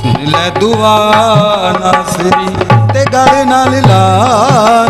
ਸੁਣ ਲੈ ਦੁਆ ਨਾਸਰੀ ਤੇ ਗਲ ਨਾਲ ਲਾ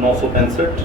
965।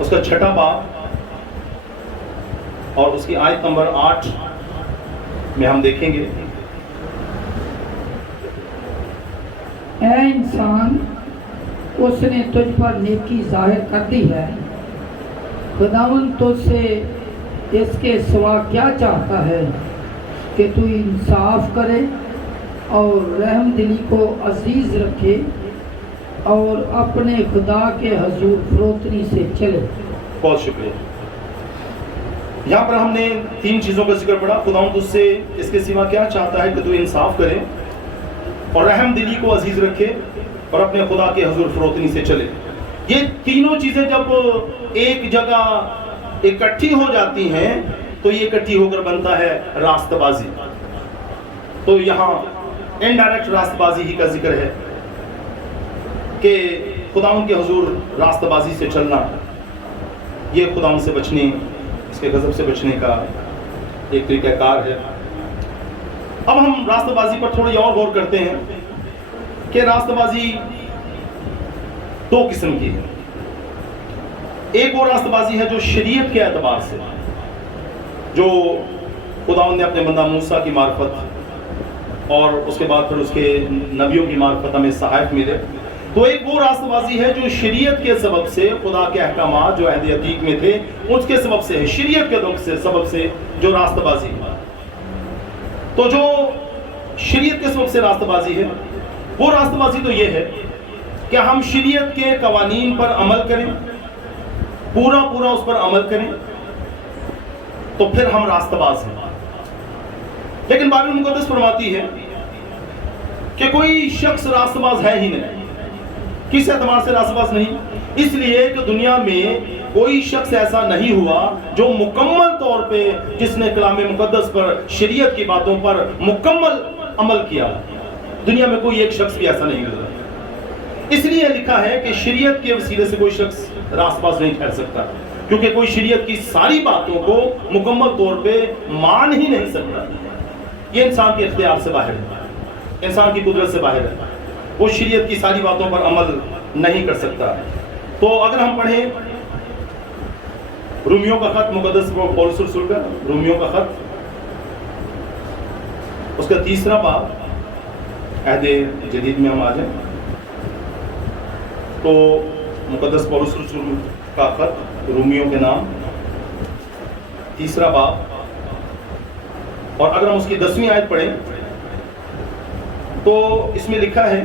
اس کا 6واں باب اور اس کی آیت نمبر 8 میں ہم دیکھیں گے، اے انسان، اس نے تجھ پر نیکی ظاہر کر دی ہے، خداوند تجھ سے اس کے سوا کیا چاہتا ہے کہ تو انصاف کرے اور رحم دلی کو عزیز رکھے اور اپنے خدا کے حضور فروتنی سے چلے۔ بہت شکریہ۔ یہاں پر ہم نے 3 چیزوں کا ذکر پڑھا۔ خداوند تجھ سے اس کے سوا کیا چاہتا ہے کہ تو انصاف کرے اور رحم دلی کو عزیز رکھے اور اپنے خدا کے حضور فروتنی سے چلے۔ یہ تینوں چیزیں جب ایک جگہ اکٹھی ہو جاتی ہیں تو یہ اکٹھی ہو کر بنتا ہے راست بازی۔ تو یہاں انڈائریکٹ راست بازی ہی کا ذکر ہے کہ خداوند کے حضور راست بازی سے چلنا، یہ خداوند سے بچنے، اس کے غضب سے بچنے کا ایک طریقہ کار ہے۔ اب ہم راست بازی پر تھوڑی اور غور کرتے ہیں کہ راست بازی 2 قسم کی ہے۔ ایک وہ راست بازی ہے جو شریعت کے اعتبار سے، جو خداوند نے اپنے بندہ موسیٰ کی معرفت اور اس کے بعد پھر اس کے نبیوں کی معرفت ہمیں صحائف ملے، تو ایک وہ راست بازی ہے جو شریعت کے سبب سے، خدا کے احکامات جو عہد عتیق میں تھے اس کے سبب سے ہے، شریعت کے سبب سے جو راست بازی ہے۔ تو جو شریعت کے سبب سے راست بازی ہے، وہ راست بازی تو یہ ہے کہ ہم شریعت کے قوانین پر عمل کریں، پورا اس پر عمل کریں، تو پھر ہم راست باز ہیں۔ لیکن بائبل مقدس فرماتی ہے کہ کوئی شخص راست باز ہے ہی نہیں۔ کس اعتبار سے راست باز نہیں؟ اس لیے کہ دنیا میں کوئی شخص ایسا نہیں ہوا جو مکمل طور پہ، جس نے کلام مقدس پر، شریعت کی باتوں پر مکمل عمل کیا۔ دنیا میں کوئی ایک شخص بھی ایسا نہیں گزرا۔ اس لیے لکھا ہے کہ شریعت کے وسیلے سے کوئی شخص راست باز نہیں ٹھہر سکتا، کیونکہ کوئی شریعت کی ساری باتوں کو مکمل طور پہ مان ہی نہیں سکتا۔ یہ انسان کے اختیار سے باہر ہے، انسان کی قدرت سے باہر ہے، وہ شریعت کی ساری باتوں پر عمل نہیں کر سکتا۔ تو اگر ہم پڑھیں رومیوں کا خط، مقدس پولس رسول کا رومیوں کا خط، اس کا 3واں باب، عہد جدید میں ہم آ جائیں تو مقدس پولس رسول کا خط رومیوں کے نام، 3واں باب، اور اگر ہم اس کی 10ویں آیت پڑھیں تو اس میں لکھا ہے،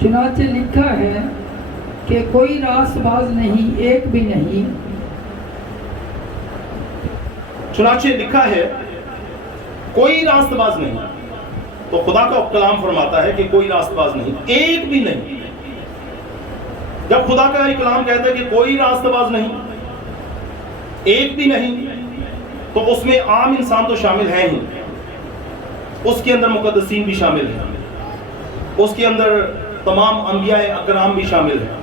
چنانچہ لکھا ہے کہ کوئی راست باز نہیں، ایک بھی نہیں۔ چنانچہ لکھا ہے کوئی راست باز نہیں۔ تو خدا کا کلام فرماتا ہے کہ کوئی راست باز نہیں، ایک بھی نہیں۔ جب خدا کا یہ کلام کہتا ہے کہ کوئی راست باز نہیں، ایک بھی نہیں، تو اس میں عام انسان تو شامل ہیں ہی، اس کے اندر مقدسین بھی شامل ہیں، اس کے اندر تمام انبیاء اکرام بھی شامل ہیں،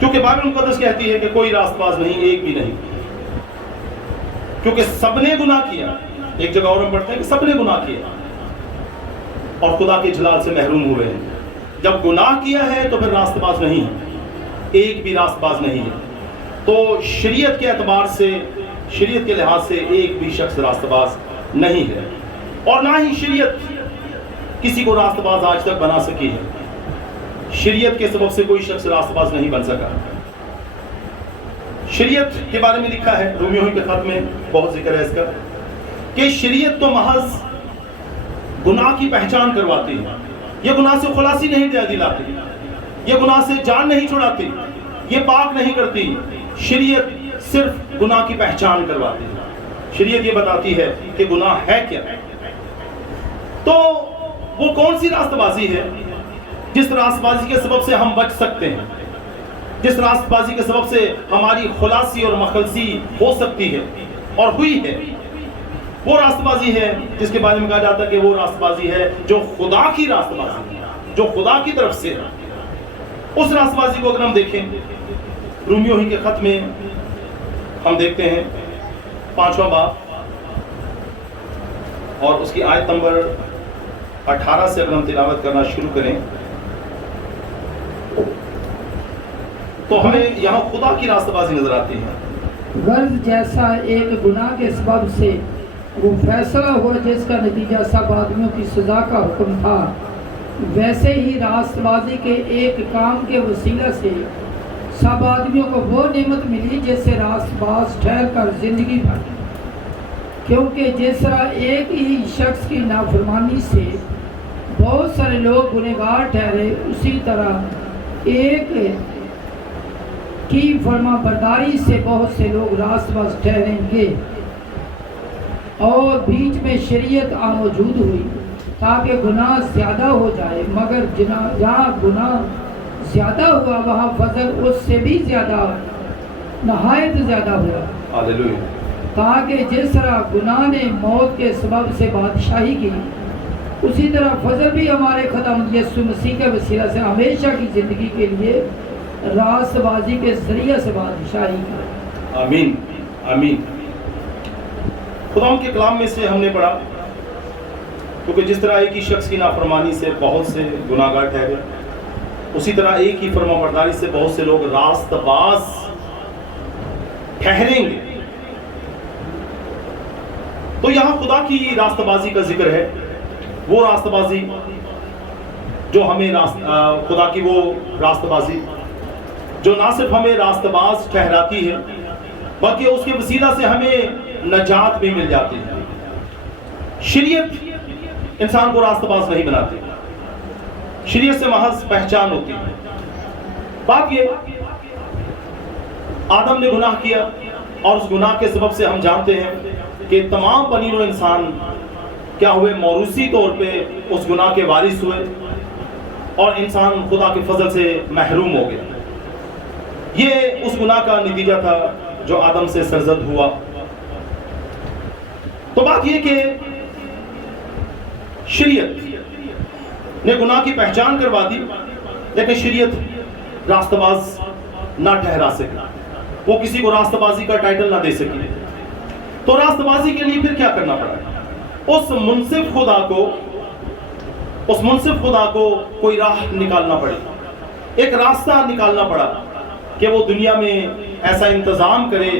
کیونکہ بائبل مقدس کہتی ہے کہ کوئی راست باز نہیں، ایک بھی نہیں، کیونکہ سب نے گناہ کیا۔ ایک جگہ اور ہم پڑھتے ہیں کہ سب نے گناہ کیا اور خدا کے جلال سے محروم ہوئے ہیں۔ جب گناہ کیا ہے تو پھر راست باز نہیں ہے، ایک بھی راست باز نہیں ہے۔ تو شریعت کے اعتبار سے، شریعت کے لحاظ سے ایک بھی شخص راست باز نہیں ہے، اور نہ ہی شریعت کسی کو راست باز آج تک بنا سکی ہے۔ شریعت کے سبب سے کوئی شخص راست باز نہیں بن سکا۔ شریعت کے بارے میں لکھا ہے رومیوں کے خط میں، بہت ذکر ہے اس کا، کہ شریعت تو محض گناہ کی پہچان کرواتی ہے، یہ گناہ سے خلاصی نہیں دلاتی، یہ گناہ سے جان نہیں چھڑاتی، یہ پاک نہیں کرتی۔ شریعت صرف گناہ کی پہچان کرواتی ہے۔ شریعت یہ بتاتی ہے کہ گناہ ہے کیا۔ تو وہ کون سی راست بازی ہے جس راست بازی کے سبب سے ہم بچ سکتے ہیں، جس راست بازی کے سبب سے ہماری خلاصی اور مخلصی ہو سکتی ہے اور ہوئی ہے؟ وہ راست بازی ہے جس کے بارے میں کہا جاتا ہے کہ وہ راست بازی ہے جو خدا کی راست بازی ہے، جو خدا کی طرف سے ہے۔ اس راست بازی کو اگر ہم دیکھیں رومیوں ہی کے خط میں ہم دیکھتے ہیں 5واں باب اور اس کی آیت نمبر 18 سے اگر ہم تلاوت کرنا شروع کریں تو ہمیں یہاں خدا کی راستہ بازی نظر آتی ہے. غرض جیسا ایک گناہ کے سبب سے وہ فیصلہ ہوا جس کا نتیجہ سب آدمیوں کی سزا کا حکم تھا، ویسے ہی راست بازی کے ایک کام کے وسیلہ سے سب آدمیوں کو وہ نعمت ملی جس سے راست باز ٹھہر کر زندگی پائی. کیونکہ جس طرح ایک ہی شخص کی نافرمانی سے بہت سارے لوگ گنہگار ٹھہرے، اسی طرح ایک کی فرما برداری سے بہت سے لوگ راست باز ٹھہریں گے. اور بیچ میں شریعت موجود ہوئی تاکہ گناہ زیادہ ہو جائے، مگر جہاں گناہ زیادہ ہوا وہاں فضل اس سے بھی زیادہ نہایت زیادہ ہوا. ہاللیلویہ. تاکہ جس طرح گناہ نے موت کے سبب سے بادشاہی کی، اسی طرح فضل بھی ہمارے خداوند یسوع مسیح کے وسیلہ سے ہمیشہ کی زندگی کے لیے راست بازی کے ذریعے سے بادشاہی کی. آمین آمین. خدا کے کلام میں سے ہم نے پڑھا کیونکہ جس طرح ایک ہی شخص کی نافرمانی سے بہت سے گناہ گار ٹھہرے، اسی طرح ایک ہی فرما برداری سے بہت سے لوگ راست باز ٹھہریں گے. تو یہاں خدا کی راست بازی کا ذکر ہے، وہ راست بازی جو ہمیں خدا کی وہ راست بازی جو نہ صرف ہمیں راست باز ٹھہراتی ہے بلکہ اس کے وسیلہ سے ہمیں نجات بھی مل جاتی ہے. شریعت انسان کو راست باز نہیں بناتی، شریعت سے محض پہچان ہوتی ہے. بات یہ، آدم نے گناہ کیا اور اس گناہ کے سبب سے ہم جانتے ہیں کہ تمام بنی نوع انسان کیا ہوئے، موروثی طور پہ اس گناہ کے وارث ہوئے اور انسان خدا کے فضل سے محروم ہو گیا. یہ اس گناہ کا نتیجہ تھا جو آدم سے سرزد ہوا. تو بات یہ کہ شریعت نے گناہ کی پہچان کروا دی، لیکن شریعت راست باز نہ ٹھہرا سکی، وہ کسی کو راست بازی کا ٹائٹل نہ دے سکی. تو راست بازی کے لیے پھر کیا کرنا پڑا؟ اس منصف خدا کو کوئی راہ نکالنا پڑی، ایک راستہ نکالنا پڑا کہ وہ دنیا میں ایسا انتظام کرے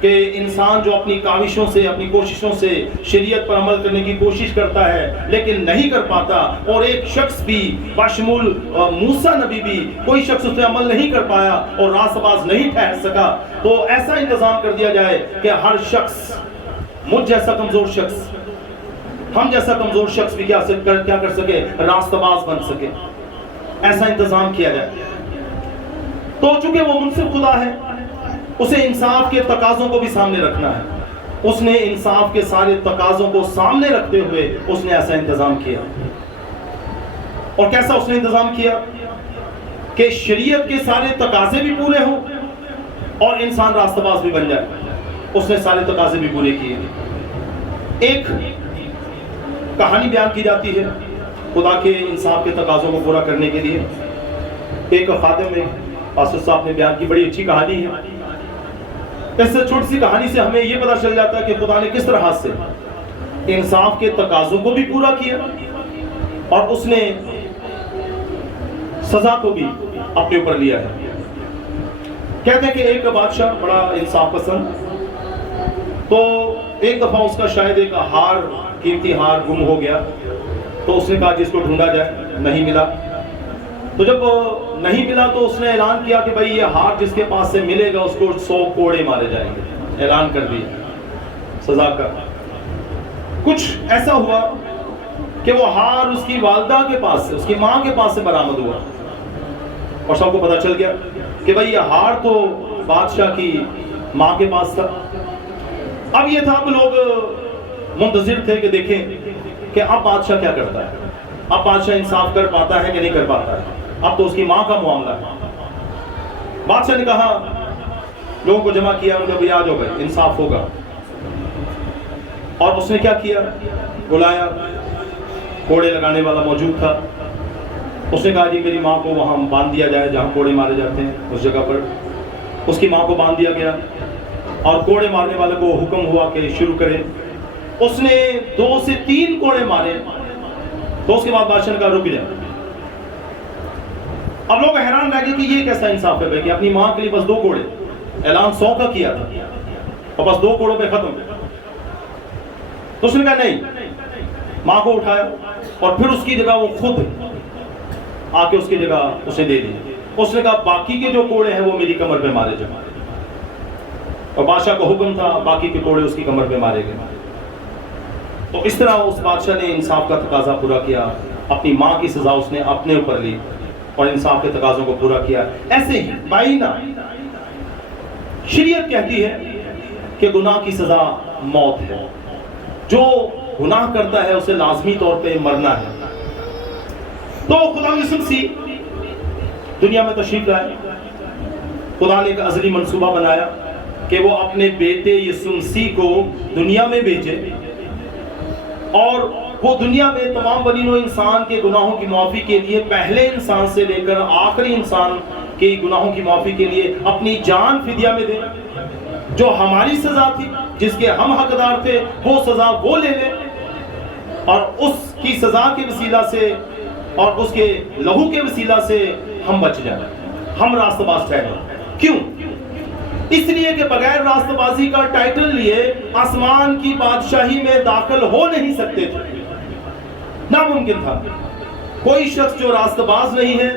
کہ انسان جو اپنی کاوشوں سے، اپنی کوششوں سے شریعت پر عمل کرنے کی کوشش کرتا ہے لیکن نہیں کر پاتا، اور ایک شخص بھی بشمول موسیٰ نبی بھی کوئی شخص اس پہ عمل نہیں کر پایا اور راست باز نہیں ٹھہر سکا، تو ایسا انتظام کر دیا جائے کہ ہر شخص، مجھ جیسا کمزور شخص، ہم جیسا کمزور شخص بھی کیا کر سکے، راست باز بن سکے. ایسا انتظام کیا جائے. تو چونکہ وہ منصف خدا ہے، اسے انصاف کے تقاضوں کو بھی سامنے رکھنا ہے. اس نے انصاف کے سارے تقاضوں کو سامنے رکھتے ہوئے اس نے ایسا انتظام کیا. اور کیسا اس نے انتظام کیا کہ شریعت کے سارے تقاضے بھی پورے ہوں اور انسان راستہ باز بھی بن جائے. اس نے سارے تقاضے بھی پورے کیے. ایک کہانی بیان کی جاتی ہے خدا کے انصاف کے تقاضوں کو پورا کرنے کے لیے. ایک خادم میں پاسٹر صاحب نے بیان کی، بڑی اچھی کہانی ہے. اس سے چھوٹی سی کہانی سے ہمیں یہ پتا چل جاتا ہے کہ خدا نے کس طرح سے انصاف کے تقاضوں کو بھی پورا کیا اور اس نے سزا کو بھی اپنے اوپر لیا ہے. کہتے ہیں کہ ایک بادشاہ بڑا انصاف پسند، تو ایک دفعہ اس کا شاید ایک ہار، قیمتی ہار گم ہو گیا. تو اس نے کہا جس کو ڈھونڈا جائے. نہیں ملا. تو جب نہیں ملا تو اس نے اعلان کیا کہ بھائی یہ ہار جس کے پاس سے ملے گا اس کو 100 کوڑے مارے جائیں گے. اعلان کر دیا سزا کا. کچھ ایسا ہوا کہ وہ ہار اس کی والدہ کے پاس سے، اس کی ماں کے پاس سے برآمد ہوا اور سب کو پتا چل گیا کہ بھائی یہ ہار تو بادشاہ کی ماں کے پاس تھا. اب یہ تھا، اب لوگ منتظر تھے کہ دیکھیں کہ اب بادشاہ کیا کرتا ہے، اب بادشاہ انصاف کر پاتا ہے کہ نہیں کر پاتا ہے. اب تو اس کی ماں کا معاملہ ہے. بادشاہ نے کہا، لوگوں کو جمع کیا، ان کو بھی آ جاؤ بھائی انصاف ہوگا. اور اس نے کیا کیا، بلایا، کوڑے لگانے والا موجود تھا. اس نے کہا جی میری ماں کو وہاں باندھ دیا جائے جہاں کوڑے مارے جاتے ہیں، اس جگہ پر اس کی ماں کو باندھ دیا گیا اور کوڑے مارنے والے کو حکم ہوا کہ شروع کرے. اس نے 2 سے 3 کوڑے مارے تو اس کے بعد بادشاہ نے کہا رک جائے. اب لوگ حیران رہ گئے کہ یہ کیسا انصاف ہے بھائی کہ اپنی ماں کے لیے بس 2 گھوڑے، اعلان 100 کا کیا تھا اور بس 2 گھوڑوں پہ ختم. تو اس نے کہا نہیں، ماں کو اٹھایا اور پھر اس کی جگہ وہ خود آ کے اس کی جگہ اسے دے دی. اس نے کہا باقی کے جو کوڑے ہیں وہ میری کمر پہ مارے جائیں. اور بادشاہ کا حکم تھا باقی کے کوڑے اس کی کمر پہ مارے گئے. تو اس طرح اس بادشاہ نے انصاف کا تقاضا پورا کیا، اپنی ماں کی سزا اس نے اپنے اوپر لی اور انصاف کے تقاضوں کو پورا کیا. ایسے ہی بائنا شریعت کہتی ہے کہ گناہ کی سزا موت ہے. جو گناہ کرتا ہے اسے لازمی طور پہ مرنا ہے. تو خدا یسوع مسیح دنیا میں تشریف لائے. خدا نے ایک ازلی منصوبہ بنایا کہ وہ اپنے بیٹے یسوع مسیح کو دنیا میں بھیجے اور وہ دنیا میں تمام بنی نوع انسان کے گناہوں کی معافی کے لیے پہلے انسان سے لے کر آخری انسان کے گناہوں کی معافی کے لیے اپنی جان فدیہ میں دے. جو ہماری سزا تھی، جس کے ہم حقدار تھے، وہ سزا وہ لے لے اور اس کی سزا کے وسیلہ سے اور اس کے لہو کے وسیلہ سے ہم بچ جائیں، ہم راست باز ٹھہریں. کیوں؟ اس لیے کہ بغیر راست بازی کا ٹائٹل لیے آسمان کی بادشاہی میں داخل ہو نہیں سکتے تھے. ناممکن تھا. کوئی شخص جو راست باز نہیں ہے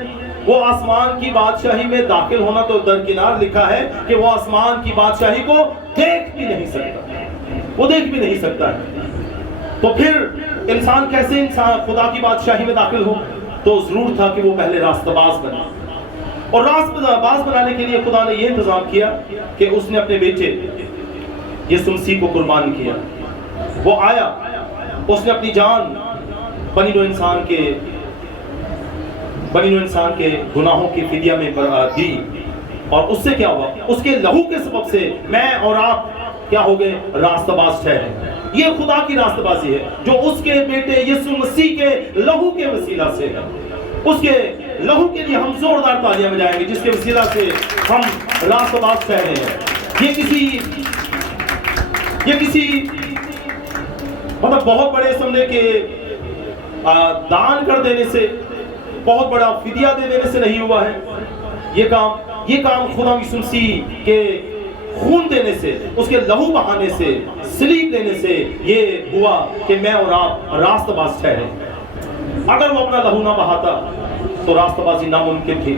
وہ آسمان کی بادشاہی میں داخل ہونا تو درکنار لکھا ہے کہ وہ آسمان کی بادشاہی کو دیکھ بھی نہیں سکتا. وہ دیکھ بھی نہیں سکتا ہے. تو پھر انسان کیسے خدا کی بادشاہی میں داخل ہو؟ تو ضرور تھا کہ وہ پہلے راست باز بنے. اور راست باز بنانے کے لیے خدا نے یہ انتظام کیا کہ اس نے اپنے بیٹے یسوع مسیح کو قربان کیا. وہ آیا، اس نے اپنی جان بنی نوع انسان کے گناہوں کی فدیہ میں دی. اور اس سے کیا ہوا؟ اس کے لہو کے سبب سے میں اور آپ کیا ہو گئے؟ راست باز ٹھہرے. یہ خدا کی راست بازی ہے جو اس کے بیٹے یسوع مسیح کے لہو کے وسیلہ سے ہے. اس کے لہو کے لیے ہم زوردار تالیاں بجائیں گے جس کے وسیلہ سے ہم راست باز ٹھہرے ہیں. یہ کسی مطلب بہت بڑے سمجھے کہ دان کر دینے سے، بہت بڑا فدیہ دے دینے سے نہیں ہوا ہے. یہ کام خدا یسوع مسیح کے خون دینے سے، اس کے لہو بہانے سے، سلیب دینے سے یہ ہوا کہ میں اور آپ راست باز ٹھہرے. اگر وہ اپنا لہو نہ بہاتا تو راست بازی ناممکن تھی.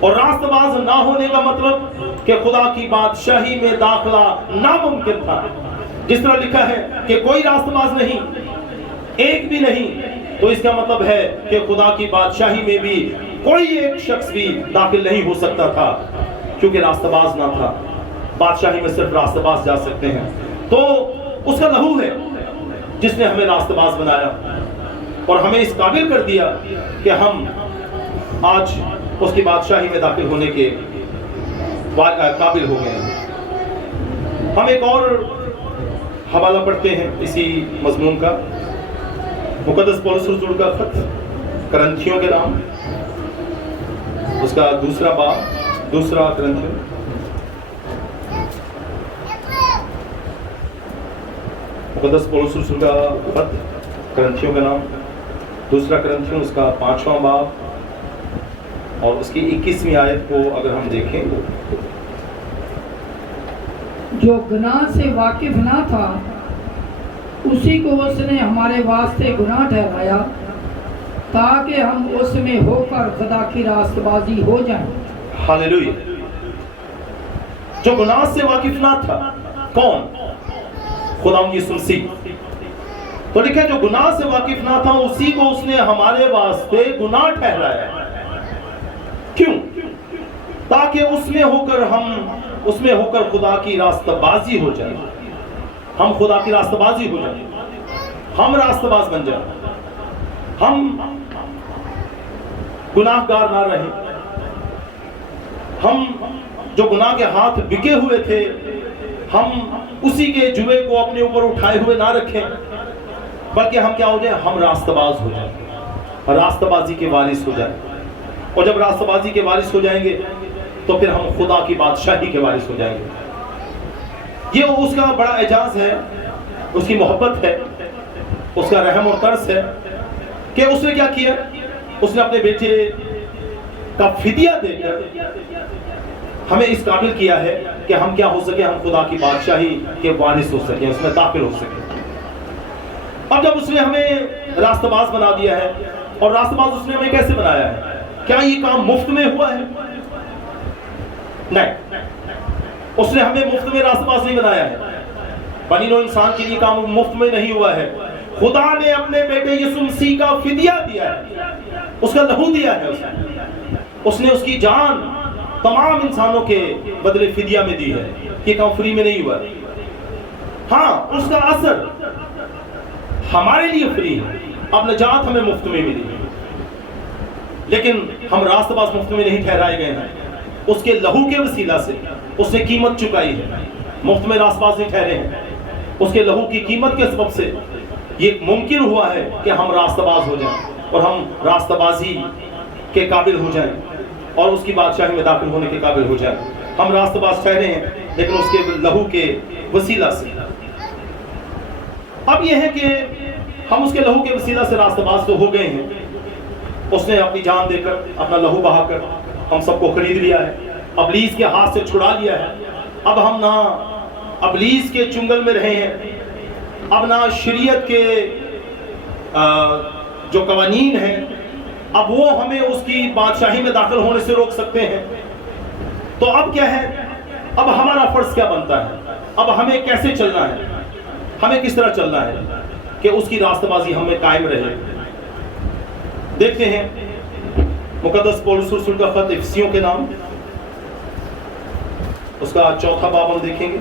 اور راست باز نہ ہونے کا مطلب کہ خدا کی بادشاہی میں داخلہ ناممکن تھا. جس طرح لکھا ہے کہ کوئی راست باز نہیں، ایک بھی نہیں، تو اس کا مطلب ہے کہ خدا کی بادشاہی میں بھی کوئی ایک شخص بھی داخل نہیں ہو سکتا تھا کیونکہ راست باز نہ تھا. بادشاہی میں صرف راست باز جا سکتے ہیں. تو اس کا لہو ہے جس نے ہمیں راست باز بنایا اور ہمیں اس قابل کر دیا کہ ہم آج اس کی بادشاہی میں داخل ہونے کے قابل ہو گئے. ہم ایک اور حوالہ پڑھتے ہیں اسی مضمون کا، مقدس پولس رسول کا خط کرنتھیوں کے نام، اس کا 2 باب، 2 کرنتھیوں، مقدس پولس رسول کا خط کرنتھیوں کا نام، 2 کرنتھیوں، اس کا 5واں باب اور اس کی 21ویں آیت کو اگر ہم دیکھیں، جو گناہ سے واقف نہ تھا اسی کو اس نے ہمارے واسطے گناہ ٹھہرایا تاکہ ہم اس میں ہو کر خدا کی راست بازی ہو جائیں. ہاللیلویا. جو گناہ سے واقف نہ تھا، کون؟ خداوند یسوع مسیح. تو لکھا جو گناہ سے واقف نہ تھا اسی کو اس نے ہمارے واسطے گناہ ٹھہرایا. کیوں؟ تاکہ اس میں ہو کر خدا کی راست بازی ہو جائے. ہم خدا کی راست بازی ہو جائیں، ہم راست باز بن جائیں، ہم گناہ گار نہ رہیں. ہم جو گناہ کے ہاتھ بکے ہوئے تھے ہم اسی کے جوے کو اپنے اوپر اٹھائے ہوئے نہ رکھیں، بلکہ ہم کیا ہو جائیں؟ ہم راست باز ہو جائیں، راست بازی کے وارث ہو جائیں. اور جب راست بازی کے وارث ہو جائیں گے تو پھر ہم خدا کی بادشاہی کے وارث ہو جائیں گے. یہ اس کا بڑا اعجاز ہے، اس کی محبت ہے، اس کا رحم اور ترس ہے کہ اس نے کیا کیا؟ اس نے اپنے بیٹے کا فدیہ دے کر ہمیں اس قابل کیا ہے کہ ہم کیا ہو سکے، ہم خدا کی بادشاہی کے وارث ہو سکیں، اس میں داخل ہو سکیں۔ اب جب اس نے ہمیں راستہ باز بنا دیا ہے، اور راستہ باز اس نے ہمیں کیسے بنایا ہے؟ کیا یہ کام مفت میں ہوا ہے؟ نہیں، اس نے ہمیں مفت میں راستہ باز نہیں بنایا ہے۔ بنی نوع انسان کے لیے کام مفت میں نہیں ہوا ہے۔ خدا نے اپنے بیٹے یسوع مسیح کا فدیہ دیا ہے، اس کا لہو دیا ہے، اس نے اس کی جان تمام انسانوں کے بدلے فدیہ میں دی ہے۔ یہ کام فری میں نہیں ہوا۔ ہاں، اس کا اثر ہمارے لیے فری ہے، اب نجات ہمیں مفت میں ملی، لیکن ہم راست باز مفت میں نہیں ٹھہرائے گئے ہیں۔ اس کے لہو کے وسیلہ سے اس نے قیمت چکائی ہے، مفت میں راست باز نہیں ٹھہرے ہیں۔ اس کے لہو کی قیمت کے سبب سے یہ ممکن ہوا ہے کہ ہم راست باز ہو جائیں، اور ہم راست بازی کے قابل ہو جائیں، اور اس کی بادشاہی میں داخل ہونے کے قابل ہو جائیں۔ ہم راست باز ٹھہرے ہیں، لیکن اس کے لہو کے وسیلہ سے۔ اب یہ ہے کہ ہم اس کے لہو کے وسیلہ سے راست باز تو ہو گئے ہیں۔ اس نے اپنی جان دے کر، اپنا لہو بہا کر ہم سب کو خرید لیا ہے، ابلیس کے ہاتھ سے چھڑا لیا ہے۔ اب ہم نہ ابلیس کے چنگل میں رہے ہیں، اب نہ شریعت کے جو قوانین ہیں اب وہ ہمیں اس کی بادشاہی میں داخل ہونے سے روک سکتے ہیں۔ تو اب کیا ہے؟ اب ہمارا فرض کیا بنتا ہے؟ اب ہمیں کیسے چلنا ہے؟ ہمیں کس طرح چلنا ہے کہ اس کی راستہ بازی ہمیں قائم رہے؟ دیکھتے ہیں مقدس پولس رسول کا خط افسیوں کے نام، اس کا 4 باب ہم دیکھیں گے۔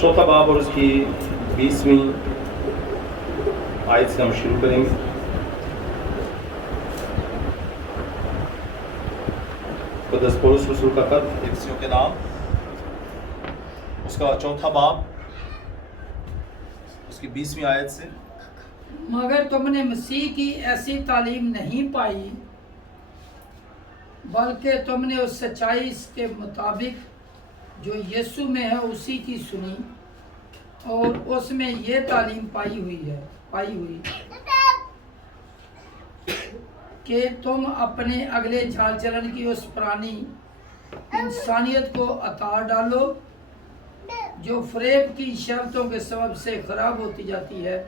چوتھا باب اور اس کی 20ویں آیت سے ہم شروع کریں گے۔ مقدس پولس رسول کا خط افسیوں کے نام، اس کا 4 باب، اس کی 20ویں آیت سے۔ مگر تم نے مسیح کی ایسی تعلیم نہیں پائی، بلکہ تم نے اس سچائی کے مطابق جو یسوع میں ہے اسی کی سنی، اور اس میں یہ تعلیم پائی ہوئی کہ تم اپنے اگلے چال چلن کی اس پرانی انسانیت کو اتار ڈالو جو فریب کی شرطوں کے سبب سے خراب ہوتی جاتی ہے،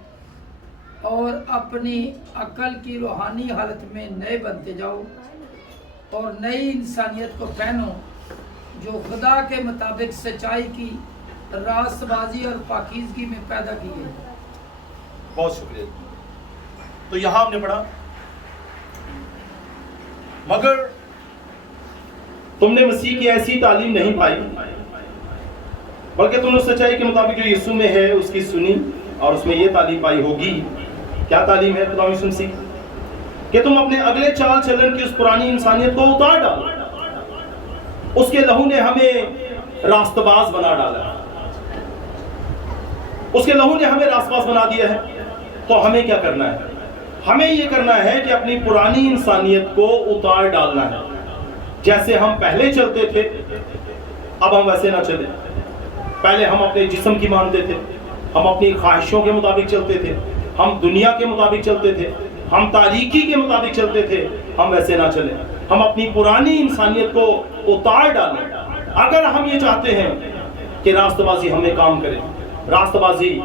اور اپنی عقل کی روحانی حالت میں نئے بنتے جاؤ، اور نئی انسانیت کو پہنو جو خدا کے مطابق سچائی کی راست بازی اور پاکیزگی میں پیدا کی ہے۔ بہت شکریہ۔ تو یہاں ہم نے پڑھا، مگر تم نے مسیح کی ایسی تعلیم نہیں پائی، بلکہ تم نے سچائی کے مطابق جو یسوع میں ہے اس کی سنی، اور اس میں یہ تعلیم پائی ہوگی۔ کیا تعلیم ہے خدا یسوع مسیح؟ کہ تم اپنے اگلے چال چلن کی اس پرانی انسانیت کو اتار ڈالو۔ اس کے لہو نے ہمیں راست باز بنا ڈالا ہے، اس کے لہو نے ہمیں راست باز بنا دیا ہے۔ تو ہمیں کیا کرنا ہے؟ ہمیں یہ کرنا ہے کہ اپنی پرانی انسانیت کو اتار ڈالنا ہے۔ جیسے ہم پہلے چلتے تھے اب ہم ویسے نہ چلیں۔ پہلے ہم اپنے جسم کی مانتے تھے، ہم اپنی خواہشوں کے مطابق چلتے تھے، ہم دنیا کے مطابق چلتے تھے، ہم تاریکی کے مطابق چلتے تھے۔ ہم ویسے نہ چلیں، ہم اپنی پرانی انسانیت کو اتار ڈالیں۔ اگر ہم یہ چاہتے ہیں کہ راست بازی ہمیں کام کرے، راست بازی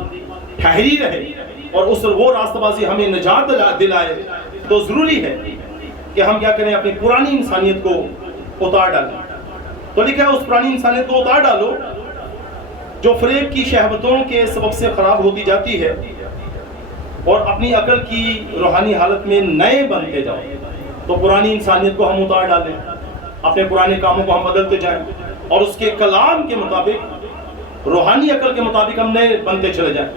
ٹھہری رہے، اور وہ راست بازی ہمیں نجات دلائے، تو ضروری ہے کہ ہم کیا کریں؟ اپنی پرانی انسانیت کو اتار ڈالیں۔ تو لکھا ہے اس پرانی انسانیت کو اتار ڈالو جو فریب کی شہوتوں کے سبب سے خراب ہوتی جاتی ہے، اور اپنی عقل کی روحانی حالت میں نئے بنتے جاؤ۔ تو پرانی انسانیت کو ہم اتار ڈالیں، اپنے پرانے کاموں کو ہم بدلتے جائیں، اور اس کے کلام کے مطابق، روحانی عقل کے مطابق ہم نئے بنتے چلے جائیں۔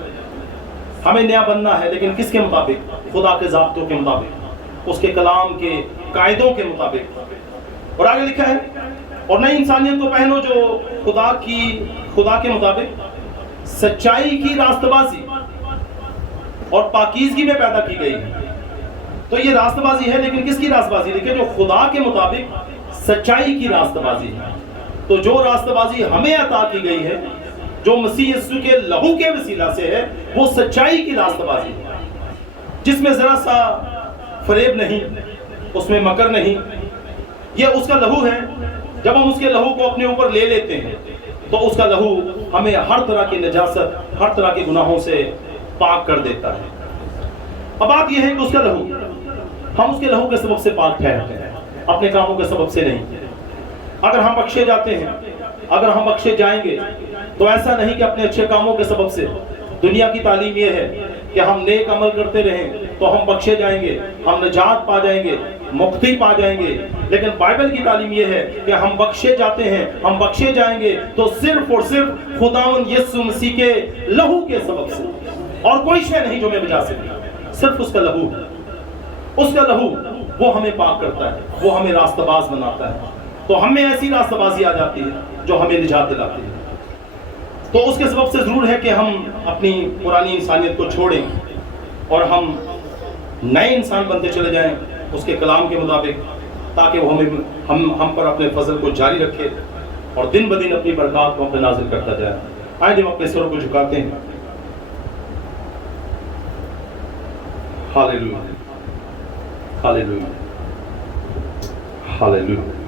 ہمیں نیا بننا ہے، لیکن کس کے مطابق؟ خدا کے ضابطوں کے مطابق، اس کے کلام کے قاعدوں کے مطابق۔ اور آگے لکھا ہے، اور نئی انسانیت کو پہنو جو خدا کے مطابق سچائی کی راست بازی اور پاکیزگی میں پیدا کی گئی ہے۔ تو یہ راست بازی ہے، لیکن کس کی راست بازی؟ لیکن جو خدا کے مطابق سچائی کی راست بازی ہے۔ تو جو راستہ بازی ہمیں عطا کی گئی ہے، جو مسیح یسوع کے لہو کے وسیلہ سے ہے، وہ سچائی کی راستہ بازی ہے، جس میں ذرا سا فریب نہیں، اس میں مکر نہیں. یہ اس کا لہو ہے. جب ہم اس کے لہو کو اپنے اوپر لے لیتے ہیں تو اس کا لہو ہمیں ہر طرح کی نجاست، ہر طرح کے گناہوں سے پاک کر دیتا ہے. اب بات یہ ہے کہ اس کا لہو، ہم اس کے لہو کے سبب سے پاک ٹھہرتے ہیں، اپنے کاموں کے سبب سے نہیں. اگر ہم بخشے جاتے ہیں، اگر ہم بخشے جائیں گے تو ایسا نہیں کہ اپنے اچھے کاموں کے سبب سے. دنیا کی تعلیم یہ ہے کہ ہم نیک عمل کرتے رہیں تو ہم بخشے جائیں گے، ہم نجات پا جائیں گے، مکتی پا جائیں گے. لیکن بائبل کی تعلیم یہ ہے کہ ہم بخشے جاتے ہیں، ہم بخشے جائیں گے تو صرف اور صرف خداوند یسوع مسیح کے لہو کے سبب سے. اور کوئی شے نہیں جو میں بجا سکتا، صرف اس کا لہو. اس کا لہو وہ ہمیں پاک کرتا ہے، وہ ہمیں راستہ باز بناتا ہے. تو ہم میں ایسی راستہ بازی آ جاتی ہے جو ہمیں نجات دلاتی ہے. تو اس کے سبب سے ضرور ہے کہ ہم اپنی پرانی انسانیت کو چھوڑیں اور ہم نئے انسان بنتے چلے جائیں اس کے کلام کے مطابق، تاکہ وہ ہم پر اپنے فضل کو جاری رکھے اور دن بدن اپنی برکات کو اپنے نازل کرتا جائے. آئے ہم اپنے سروں کو جھکاتے ہیں. ہاللیلویا، ہاللیلویا، ہاللیلویا.